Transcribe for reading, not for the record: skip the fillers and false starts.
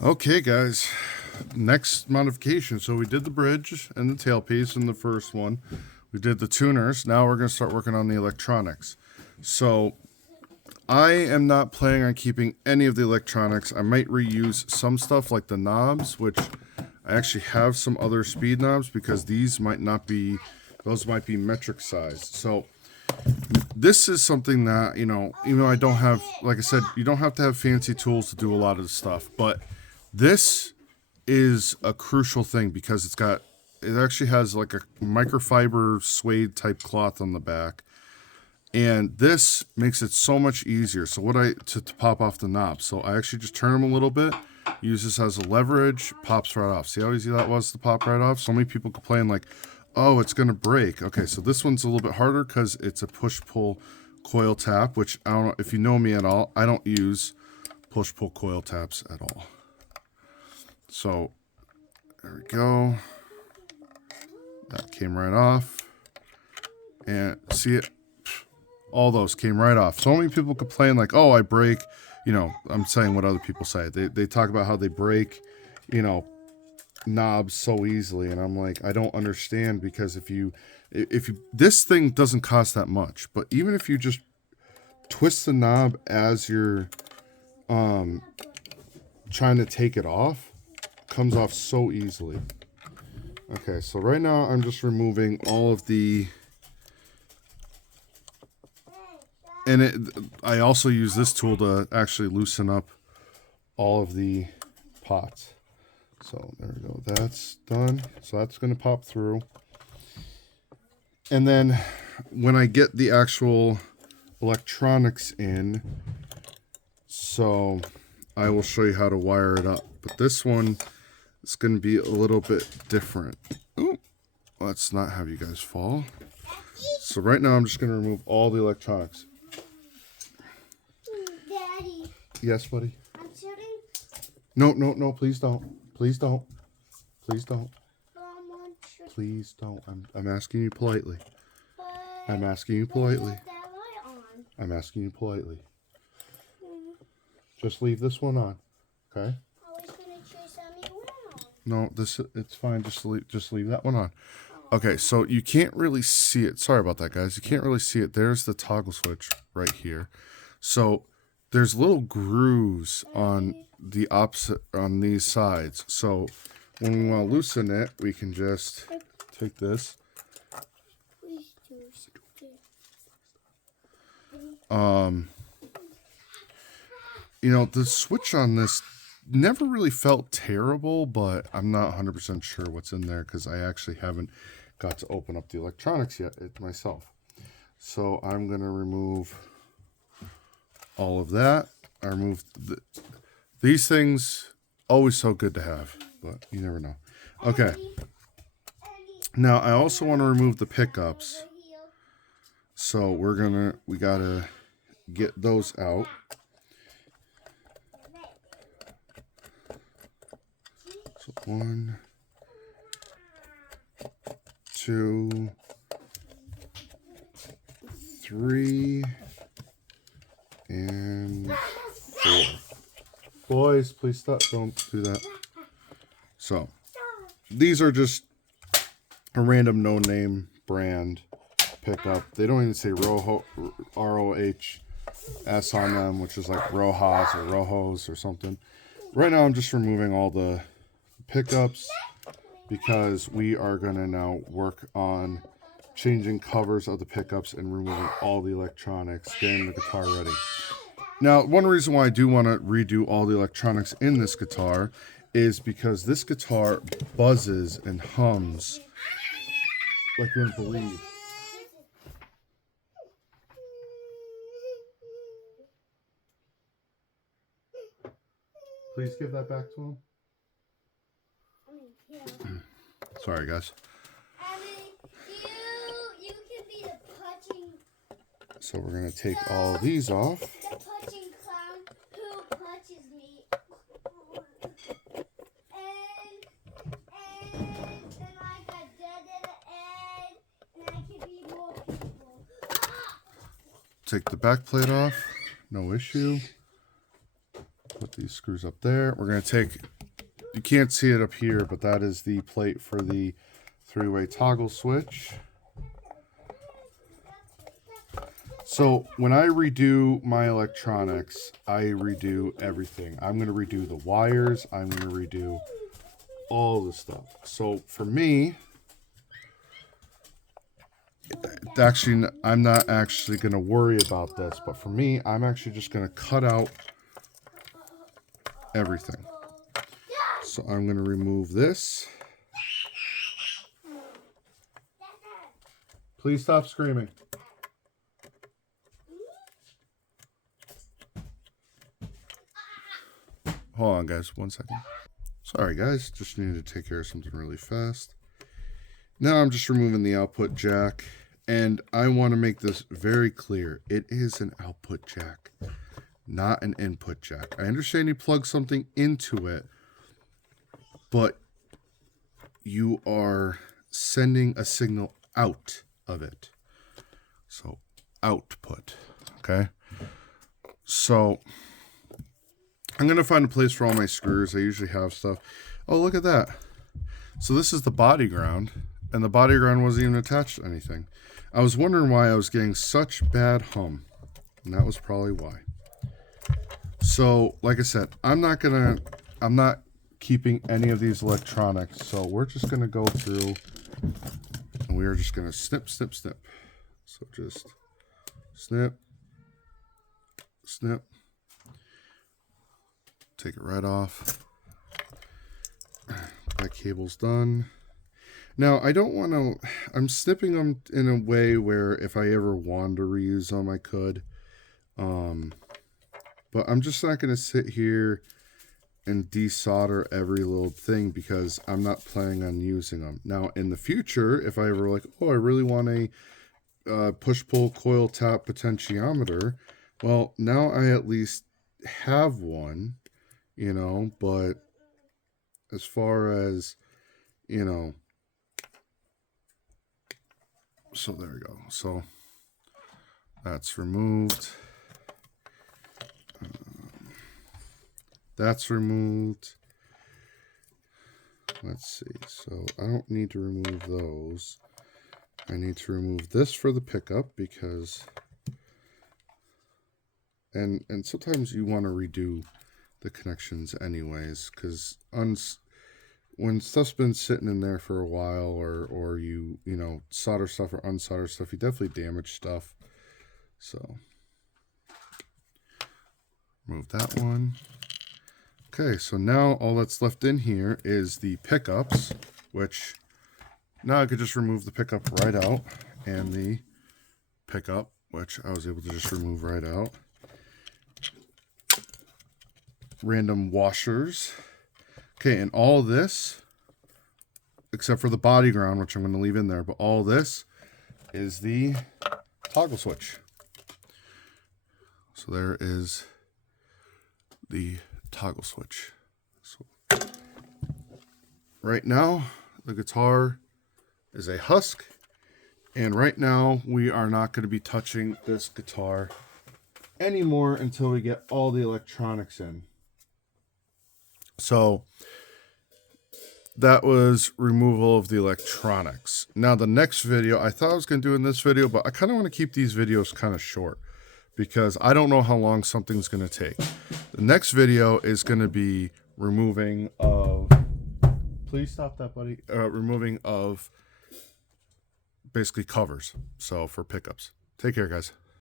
Okay, guys. Next modification. So we did the bridge and the tailpiece in the first one. We did the tuners. Now we're going to start working on the electronics. So I am not planning on keeping any of the electronics. I might reuse some stuff like the knobs, which I actually have some other speed knobs because these might not be, those might be metric sized. So this is something that, even though I don't have, like I said, you don't have to have fancy tools to do a lot of the stuff, but this is a crucial thing because it actually has like a microfiber suede type cloth on the back. And this makes it so much easier. So to pop off the knob. So I actually just turn them a little bit, use this as a leverage, pops right off. See how easy that was to pop right off? So many people complain like, oh, it's going to break. Okay, so this one's a little bit harder because it's a push-pull coil tap, which I don't know if you know me at all, I don't use push-pull coil taps at all. So there we go. That came right off. And see it? All those came right off. So many people complain like, oh, I break, I'm saying what other people say. They talk about how they break, knobs so easily. And I'm like, I don't understand, because if you, this thing doesn't cost that much, but even if you just twist the knob as you're trying to take it off, it comes off so easily. Okay, so right now I'm just removing all of the, and I also use this tool to actually loosen up all of the pots. So there we go, that's done. So that's going to pop through. And then when I get the actual electronics in, so I will show you how to wire it up. But this one is going to be a little bit different. Ooh, let's not have you guys fall. So right now I'm just going to remove all the electronics. Daddy. Yes, buddy? I'm shooting. No, please don't. Please don't. Please don't. Please don't. I'm asking you politely. I'm asking you politely. I'm asking you politely. Just leave this one on, okay? I was gonna chase Sammy around. No, it's fine. Just leave that one on. Okay, so you can't really see it. Sorry about that, guys. You can't really see it. There's the toggle switch right here. So there's little grooves on the opposite, on these sides. So when we want to loosen it, we can just take this. The switch on this never really felt terrible, but I'm not 100% sure what's in there because I actually haven't got to open up the electronics yet myself. So I'm going to remove all of that. I removed these things, always so good to have, but you never know. Okay. Now I also want to remove the pickups. So we gotta get those out. So 1, 2, 3, and 4. Boys, please stop. Don't do that. So these are just a random no-name brand pickup. They don't even say ROHS on them, which is like Rojas or Rojos or something. Right now I'm just removing all the pickups because we are going to now work on changing covers of the pickups and removing all the electronics, getting the guitar ready. Now, one reason why I do want to redo all the electronics in this guitar is because this guitar buzzes and hums like you wouldn't believe. Please give that back to him. Sorry, guys. You can be the punching. So we're going to take all of these off. The punching clown who punches me. And I got dead at the end, and I can be more people. Take the back plate off. No issue. Put these screws up there. We're going to take, you can't see it up here, but that is the plate for the 3-way toggle switch. So when I redo my electronics, I redo everything. I'm going to redo the wires. I'm going to redo all the stuff. So for me, actually, I'm not actually going to worry about this, but for me, I'm actually just going to cut out everything. So I'm going to remove this. Please stop screaming. Hold on, guys, 1 second. Sorry, guys, just needed to take care of something really fast. Now I'm just removing the output jack, and I want to make this very clear. It is an output jack, not an input jack. I understand you plug something into it, but you are sending a signal out of it. So, output, okay? So, I'm going to find a place for all my screws. I usually have stuff. Oh, look at that. So this is the body ground, and the body ground wasn't even attached to anything. I was wondering why I was getting such bad hum, and that was probably why. So, like I said, I'm not keeping any of these electronics, so we're just going to go through, and we are just going to snip, snip, snip. So just snip, snip. Take it right off. That cable's done. Now, I don't want to, I'm snipping them in a way where if I ever want to reuse them, I could. But I'm just not going to sit here and desolder every little thing because I'm not planning on using them. Now, in the future, if I ever like, oh, I really want a push-pull coil tap potentiometer, well, now I at least have one. You know, but as far as, you know, so there we go. So that's removed. That's removed. Let's see. So I don't need to remove those. I need to remove this for the pickup because, and sometimes you want to redo the connections anyways, because when stuff's been sitting in there for a while, or you know, solder stuff or unsolder stuff, you definitely damage stuff. So remove that one. Okay, so now all that's left in here is the pickups, which now I could just remove the pickup right out, and the pickup, which I was able to just remove right out. Random washers. Okay, and all this, except for the body ground, which I'm going to leave in there, but all this is the toggle switch. So there is the toggle switch. So right now, the guitar is a husk, and right now we are not going to be touching this guitar anymore until we get all the electronics in. So that was removal of the electronics. Now the next video, I thought I was going to do in this video, but I kind of want to keep these videos kind of short because I don't know how long something's going to take. The next video is going to be removing of, please stop that, buddy, removing of basically covers. So for pickups. Take care, guys.